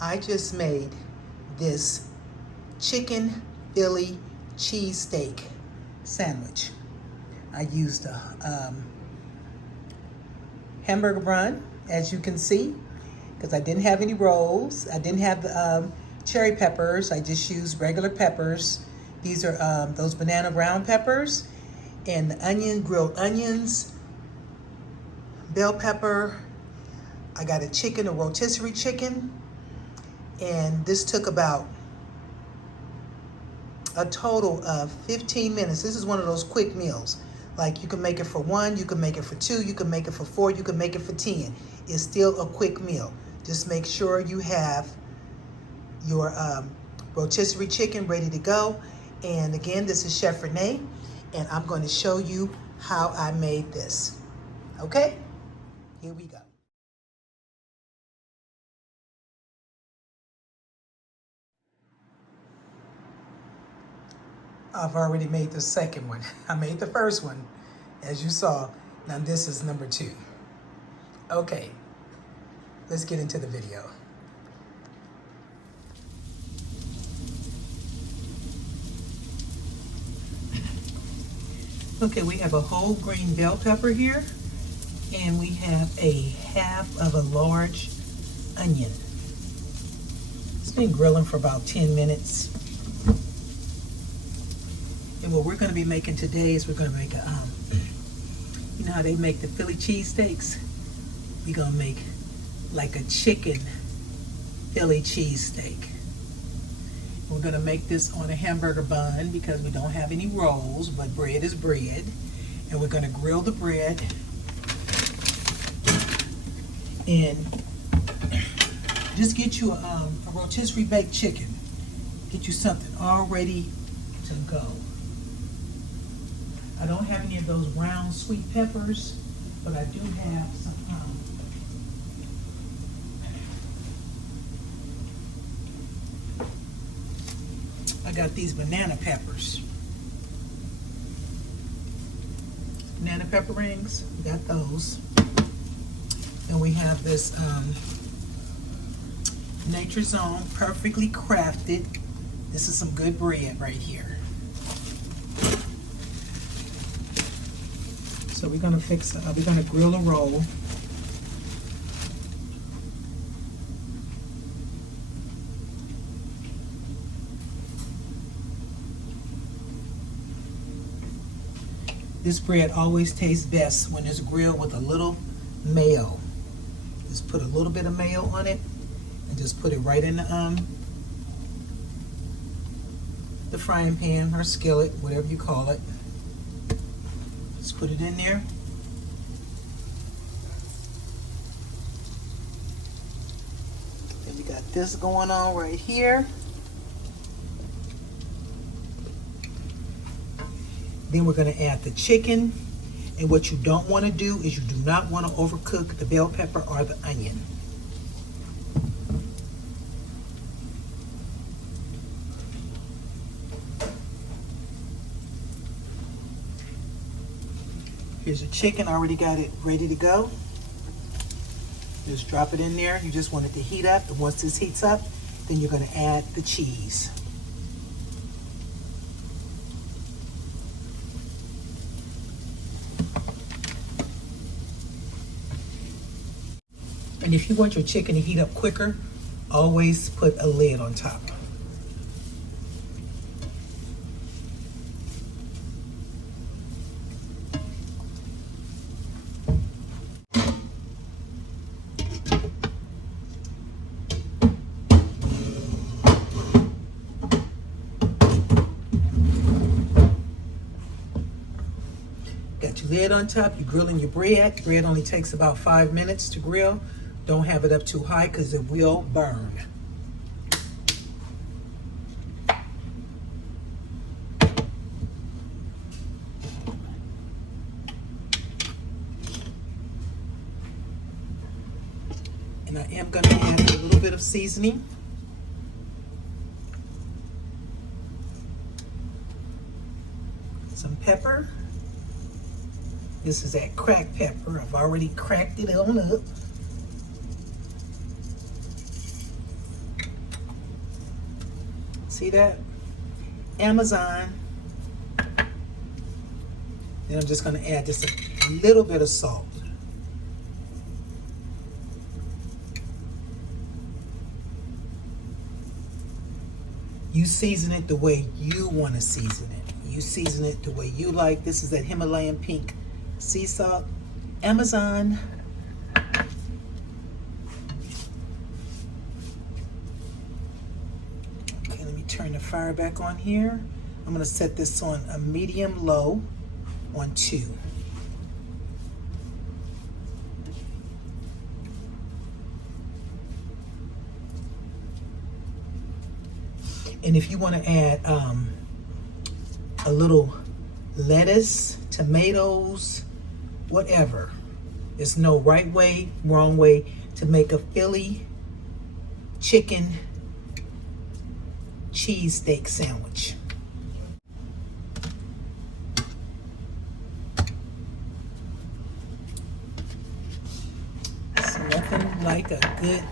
I just made this chicken Philly cheesesteak sandwich. I used a hamburger bun, as you can see, because I didn't have any rolls. I didn't have the cherry peppers. I just used regular peppers. These are those banana brown peppers, and the grilled onions, bell pepper. I got a rotisserie chicken, and this took about a total of 15 minutes. This is one of those quick meals. Like, you can make it for 1, you can make it for 2, you can make it for 4, you can make it for 10. It's still a quick meal. Just make sure you have your rotisserie chicken ready to go. And again, this is Chef Renee, and I'm going to show you how I made this. Okay, here we go. I've already made the second one. I made the first one, as you saw. Now this is number 2. Okay, let's get into the video. Okay, we have a whole green bell pepper here, and we have a half of a large onion. It's been grilling for about 10 minutes. And what we're going to be making today is we're going to make a, you know how they make the Philly cheesesteaks? We're going to make like a chicken Philly cheesesteak. We're going to make this on a hamburger bun because we don't have any rolls, but bread is bread. And we're going to grill the bread. And just get you a rotisserie baked chicken. Get you something all ready to go. I don't have any of those round sweet peppers, but I do have some I got these banana peppers. Banana pepper rings, we got those. And we have this Nature's Own perfectly crafted. This is some good bread right here. So we're gonna grill a roll. This bread always tastes best when it's grilled with a little mayo. Just put a little bit of mayo on it and just put it right in the frying pan or skillet, whatever you call it. Just put it in there. And we got this going on right here. Then we're going to add the chicken. And what you don't want to do is you do not want to overcook the bell pepper or the onion. Here's your chicken, I already got it ready to go. Just drop it in there. You just want it to heat up. And once this heats up, then you're going to add the cheese. And if you want your chicken to heat up quicker, always put a lid on top. Got your lid on top, you're grilling your bread. Bread only takes about 5 minutes to grill. Don't have it up too high because it will burn. And I am going to add a little bit of seasoning. Some pepper. This is that cracked pepper. I've already cracked it on up. See that? Amazon. Then I'm just going to add just a little bit of salt. You season it the way you want to season it. You season it the way you like. This is that Himalayan pink sea salt. Amazon. Okay, let me turn the fire back on here. I'm going to set this on a medium low on 2. And if you want to add a little lettuce, tomatoes, whatever. There's no right way, wrong way to make a Philly chicken cheesesteak sandwich. So nothing like a good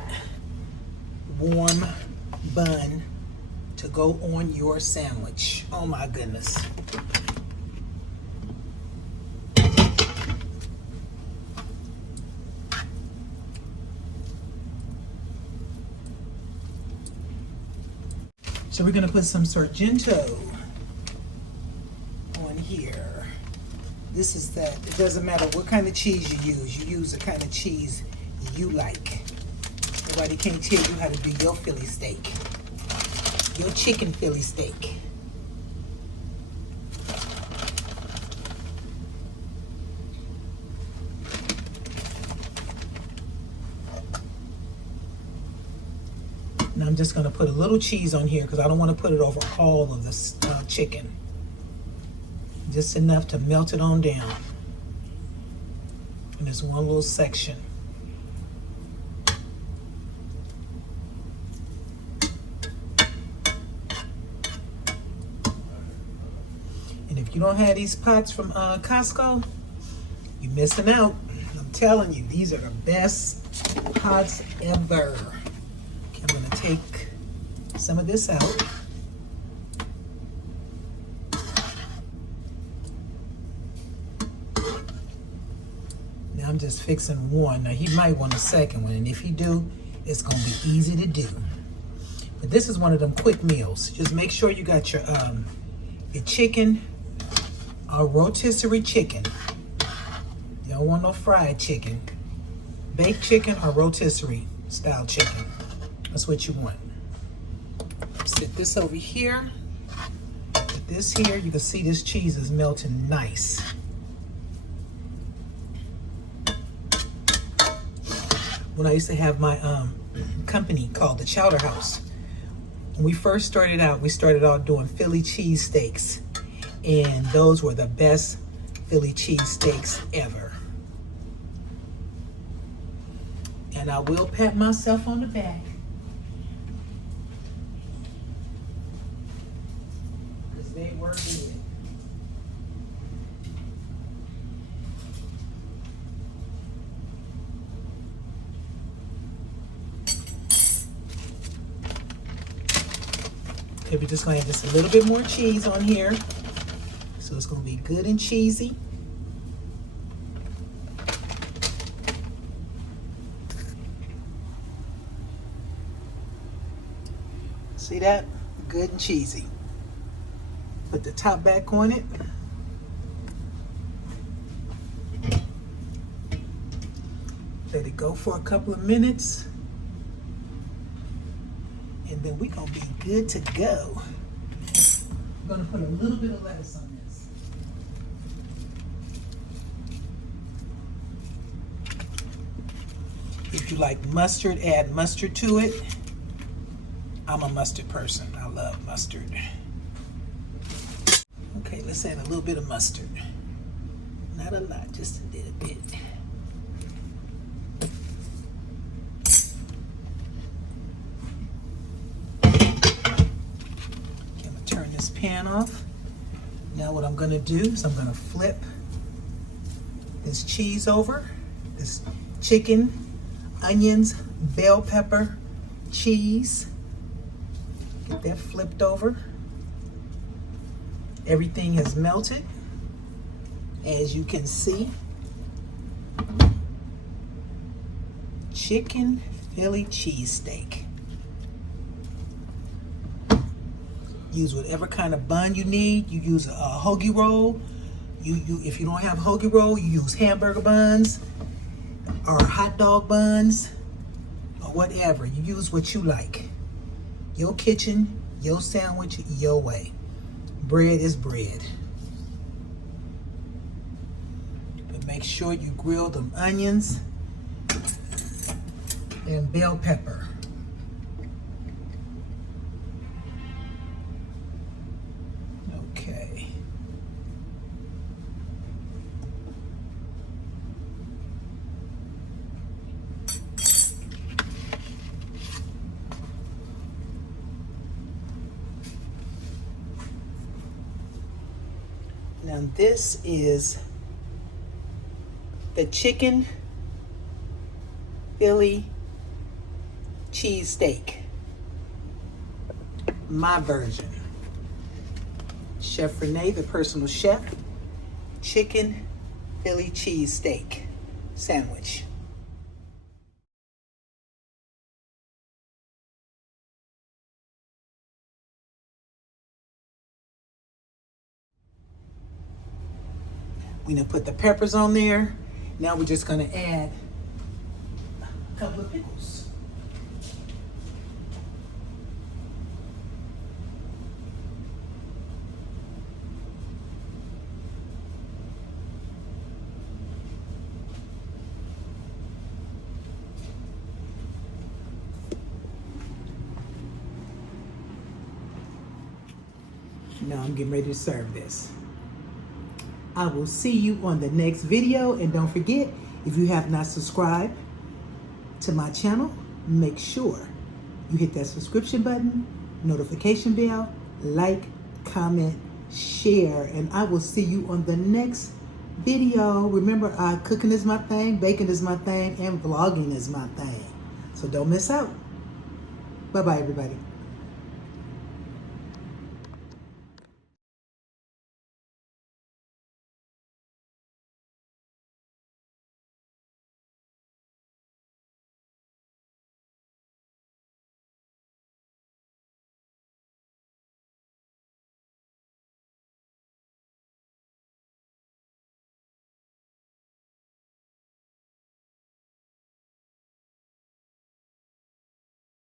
warm bun to go on your sandwich. Oh my goodness. So we're gonna put some Sargento on here. This is that, it doesn't matter what kind of cheese you use the kind of cheese you like. Nobody can tell you how to do your Philly steak. Your chicken Philly steak. Now I'm just going to put a little cheese on here because I don't want to put it over all of the chicken. Just enough to melt it on down. And there's one little section. If you don't have these pots from Costco, you're missing out. I'm telling you, these are the best pots ever. Okay, I'm gonna take some of this out. Now I'm just fixing one. Now he might want a second one, and if you do, it's gonna be easy to do. But this is one of them quick meals. Just make sure you got your chicken, a rotisserie chicken. You don't want no fried chicken. Baked chicken or rotisserie style chicken. That's what you want. Set this over here. Put this here. You can see this cheese is melting nice. When I used to have my company called the Chowder House, when we first started out, we started out doing Philly cheesesteaks. And those were the best Philly cheesesteaks ever. And I will pat myself on the back. Because they were good. Okay, we're just going to add just a little bit more cheese on here. So it's going to be good and cheesy. See that? Good and cheesy. Put the top back on it. Let it go for a couple of minutes. And then we're going to be good to go. I'm going to put a little bit of lettuce on this. If you like mustard, add mustard to it. I'm a mustard person. I love mustard. Okay, let's add a little bit of mustard. Not a lot, just a little bit. Pan off. Now what I'm going to do is I'm going to flip this cheese over, this chicken, onions, bell pepper, cheese. Get that flipped over. Everything has melted, as you can see. Chicken Philly cheesesteak. Use whatever kind of bun you need. You use a hoagie roll. If you don't have a hoagie roll, you use hamburger buns or hot dog buns or whatever. You use what you like. Your kitchen, your sandwich, your way. Bread is bread. But make sure you grill them onions and bell pepper. Okay. Now this is the chicken Philly cheesesteak. My version. Chef Renee, the personal chef. Chicken Philly cheesesteak sandwich. We done put the peppers on there. Now we're just gonna add a couple of pickles. Now I'm getting ready to serve this. I will see you on the next video, and don't forget, if you have not subscribed to my channel, make sure you hit that subscription button, notification bell, like, comment, share, and I will see you on the next video. Remember, cooking is my thing, baking is my thing, and vlogging is my thing. So don't miss out. Bye-bye, everybody.